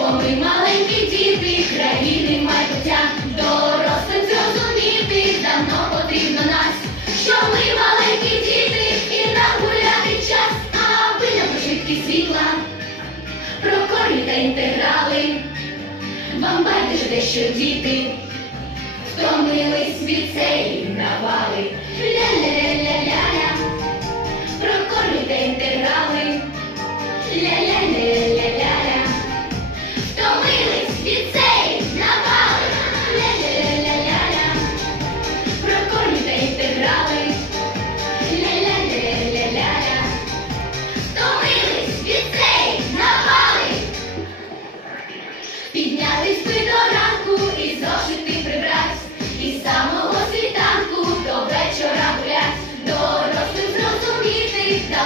ми маленькі діти, країни майбуття, дорослим зрозуміти давно потрібно нас, що ми маленькі діти, і нам гуляти час, аби нам швидкі світла, про корні та інтеграли, вам байдуже те, що діти втомились від цієї навали. Ля-ля-ля-ля-ля,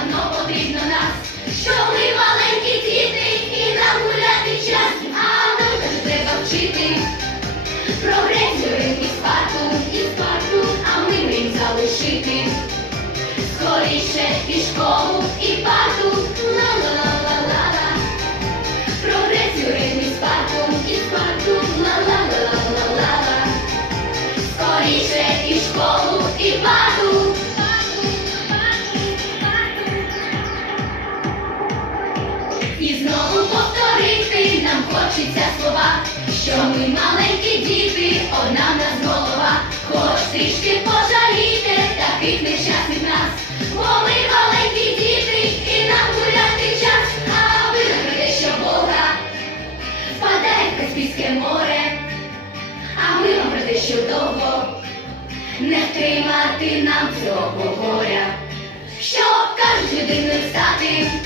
давно потрібно нас, що ми маленькі діти, і нам гуляти час, а нам теж треба вчити. прогресію і Спарту, і Спарту, а ми мрім залишити. Скоріше і школу, маленькі діти, одна в нас голова, хоч трішки пожалійте таких нещасних нас, бо ми маленькі діти, і нам гуляти час, а ви не те, що Бога впадає в Каспійське море, а ми вам про те, що довго не втримати нам цього горя, щоб кажуть людиною стати.